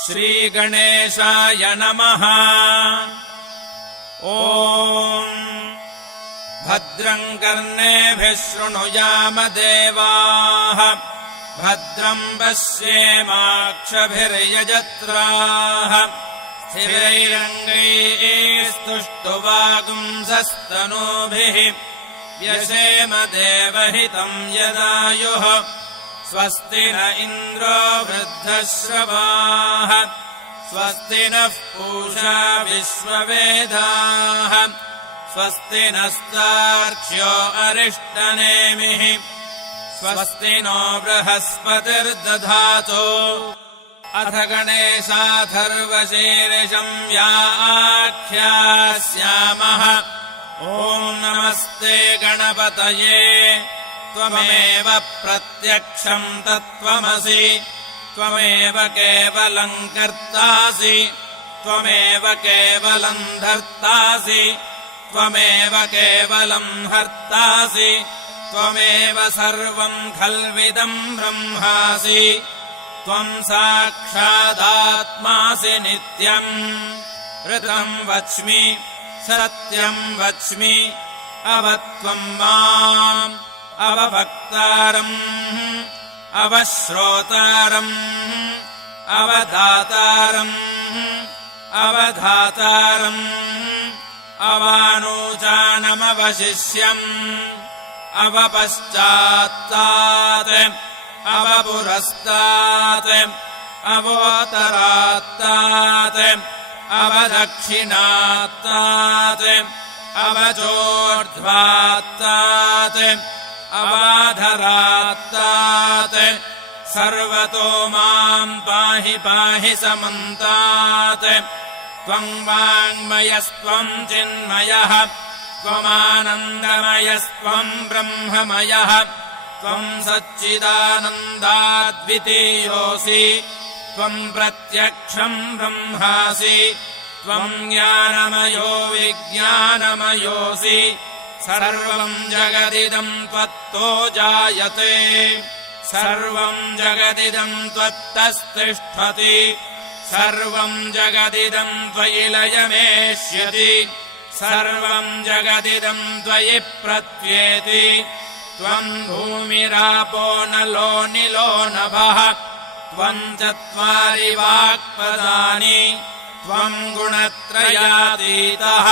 श्रीगणेशाय नमः। ॐ भद्रं कर्णेभिः शृणुयाम देवाः भद्रं पश्येमाक्षभिर्यजत्राः स्थिरैरङ्गैस्तुष्टुवागुंसस्तनूभिः व्यशेम देवहितं यदायुः स्वस्ति न इन्द्रो वृद्धश्रवाः स्वस्ति नः पूषा विश्ववेदाः स्वस्ति नस्तार्क्ष्यो अरिष्टनेमिः स्वस्ति नो बृहस्पतिर्दधातु। अथ गणेशाथर्वशीर्षं व्याख्यास्यामः। ॐ नमस्ते गणपतये त्वमेव प्रत्यक्षं तत्त्वमसि त्वमेव केवलं कर्तासि त्वमेव केवलं धर्तासि त्वमेव केवलं हर्तासि त्वमेव सर्वं खल्विदं ब्रह्मासि त्वं साक्षादात्मासि नित्यम्। ऋतं वच्मि सत्यं वच्मि अवत्वं माम् अवभक्तारम् अवश्रोतारम् अवदातारम् अवधातारम् अवानूचानमवशिष्यम् अवपश्चात्तात् अवपुरस्तात् अवोत्तरात्तात् अवदक्षिणात्तात् अवचोर्ध्वात्तात् अवाधरात्तात् सर्वतो मां पाहि पाहि समन्तात्। त्वं वाङ्मयस्त्वं चिन्मयः त्वमानन्दमयस्त्वं ब्रह्ममयः त्वं सच्चिदानन्दाद्वितीयोऽसि त्वं प्रत्यक्षं ब्रह्मासि त्वं ज्ञानमयो विज्ञानमयोऽसि सर्वं जगदिदं त्वत्तो जायते सर्वं जगदिदं त्वत्तस्तिष्ठति सर्वं जगदिदं त्वयि लयमेष्यति सर्वं जगदिदं त्वयि प्रत्येति त्वं भूमिरापो नलो निलो नभः त्वं चत्वारि वाक्पदानि त्वं गुणत्रयातीतः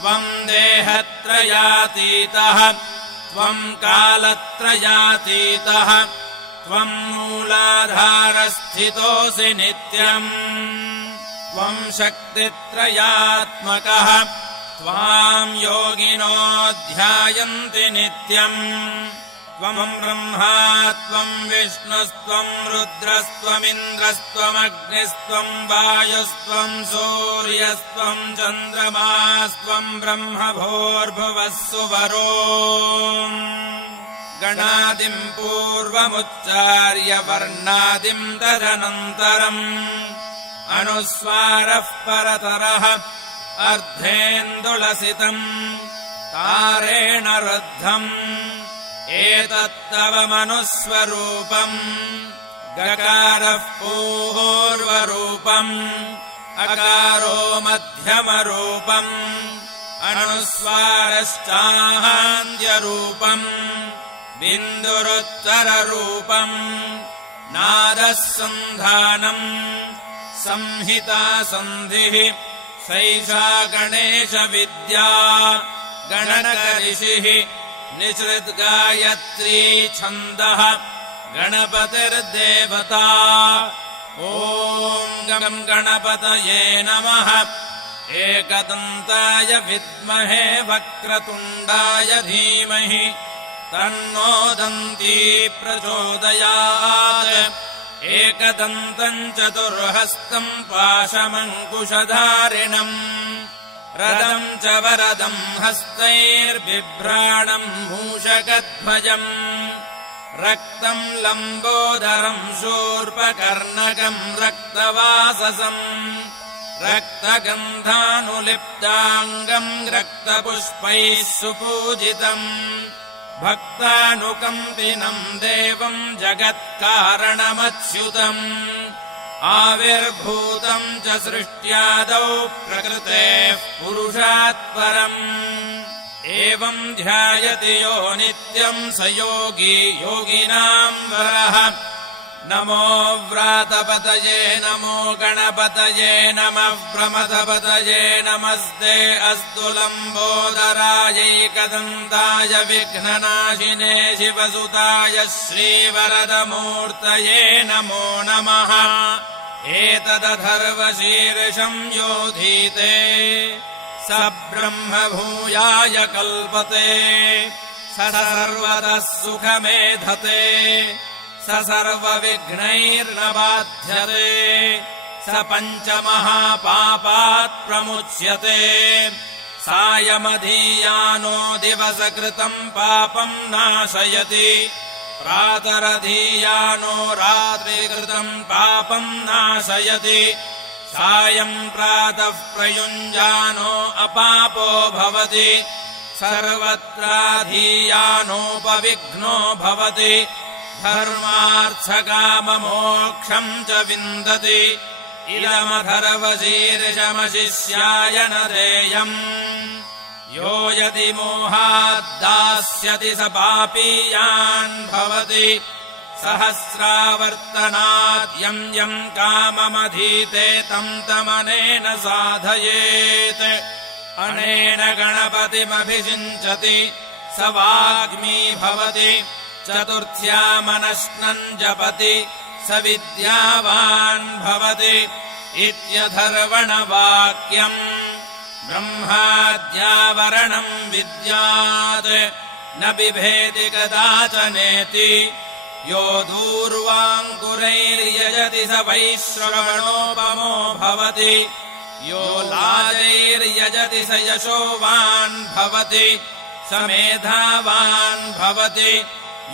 त्वं देहत्रयातीतः त्वं कालत्रयातीतः त्वं मूलाधारस्थितोऽसि नित्यम् त्वं शक्तित्रयात्मकः त्वां योगिनो ध्यायन्ति नित्यम् त्वं ब्रह्मा त्वं विष्णुस्त्वं रुद्रस्त्वमिन्द्रस्त्वमग्निस्त्वं वायुस्त्वं सूर्यस्त्वं चन्द्रमास्त्वं ब्रह्म भूर्भुवः सुवरो। गणादिं पूर्वमुच्चार्य वर्णादिं तदनन्तरम् अनुस्वारः परतरः अर्धेन्दुलसितम् तारेण रुद्धम् एतत्तव मनुस्वरूपम् गकारः पूर्वरूपम् अकारो मध्यमरूपम् अनुस्वारश्चाहान्त्यरूपम् बिन्दुरुत्तररूपम् नादः सन्धानम् संहिता सन्धिः सैषा गणेशविद्या गणकऋषिः निसृद्गायत्री छन्दः गणपतिर्देवता। ॐ गं गणपतये नमः। एकदन्ताय विद्महे वक्रतुण्डाय धीमहि तन्नो दन्ती प्रचोदयात्। एकदन्तम् चतुर्हस्तम् पाशमङ्कुशधारिणम् रदम् च वरदम् हस्तैर्बिभ्राणम् मूषकध्वजम् रक्तम् लम्बोदरम् शूर्पकर्णकम् रक्तवाससम् रक्तगन्धानुलिप्ताङ्गम् रक्तपुष्पैः सुपूजितम् भक्तानुकम्पिनम् देवम् जगत्कारणमच्युतम् आविर्भूतम् च सृष्ट्यादौ प्रकृतेः पुरुषात् परम् एवम् ध्यायति यो नित्यम् स योगी योगिनाम् वरः नमो व्रातपतये नमो गणपतये नमः प्रमथपतये नमस्ते अस्तु लम्बोदरायैकदन्ताय विघ्ननाशिने शिवसुताय श्रीवरदमूर्तये नमो नमः एतदथर्वशीर्षम् योधीते स ब्रह्म भूयाय कल्पते स सर्वतः सुखमेधते स सर्वविघ्नैर्न बाध्यते स पञ्चमहापापात् प्रमुच्यते सायमधीयानो दिवसकृतम् पापम् नाशयति प्रातरधीयानो रात्रिकृतम् पापम् नाशयति सायम् प्रातः प्रयुञ्जानो अपापो भवति सर्वत्राधीयानोपविघ्नो भवति धर्मार्थकाममोक्षम् च विन्दति इदमथर्वशीर्षमशिष्याय न देयम् यो यदि मोहाद्दास्यति स पापीयान् भवति सहस्रावर्तनात् यम् यम् काममधीते तम् तमनेन साधयेत् अनेन गणपतिमभिषिञ्चति स वाग्मी भवति चतुर्थ्यामनश्नम् जपति स विद्यावान् भवति इत्यथर्वणवाक्यम् ब्रह्माद्यावरणम् विद्यात् न बिभेति कदाचनेति यो दूर्वाङ्कुरैर्यजति स वैश्रवणोपमो भवति यो लाजैर्यजति स यशोवान् भवति स मेधावान् भवति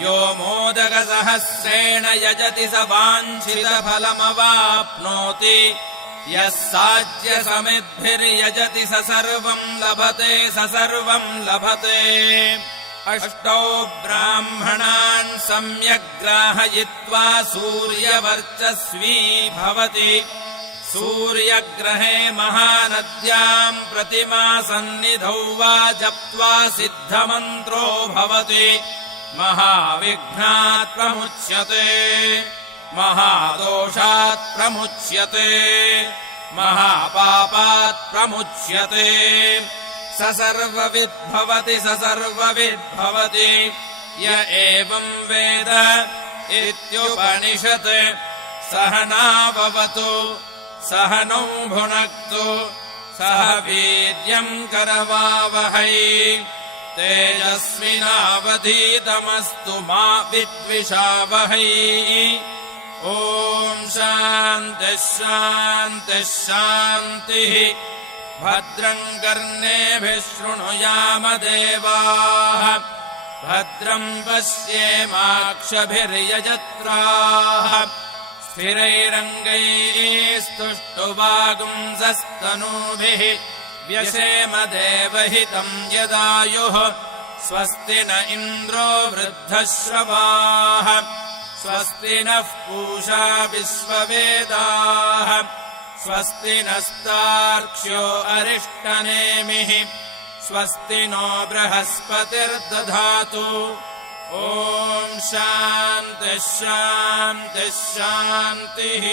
यो मोदकसहस्रेण यजति स वाञ्छितफलमवाप्नोति यः साज्यसमिद्भिर्यजति स सर्वम् लभते स सर्वम् लभते अष्टौ ब्राह्मणान् सम्यग्राहयित्वा सूर्यवर्चस्वी भवति सूर्यग्रहे महानद्याम् प्रतिमासन्निधौ वा जप्त्वा सिद्धमन्त्रो भवति महाविघ्नात् प्रमुच्यते महादोषात् प्रमुच्यते महापापात् प्रमुच्यते स सर्वविद्भवति स सर्वविद्भवति य एवम् वेद इत्युपनिषत् सहनाववतु सहनौ भुनक्तु सह वीर्यम् करवावहै तेजस्विनावधीतमस्तु मा विद्विषावहै ॐ शान्तिः शान्तिः शान्तिः भद्रम् कर्णेभिः शृणुयाम देवाः भद्रम् पश्येमाक्षभिर्यजत्राः स्थिरैरङ्गैः स्तुष्टुवागुंसस्तनूभिः व्यसेम देवहितम् यदायुः स्वस्ति न इन्द्रो वृद्धश्रवाः स्वस्ति नः पूषा विश्ववेदाः स्वस्ति नस्तार्क्ष्यो अरिष्टनेमिः स्वस्ति नो बृहस्पतिर्दधातु ॐ शान्तिः शान्तिः शान्तिः।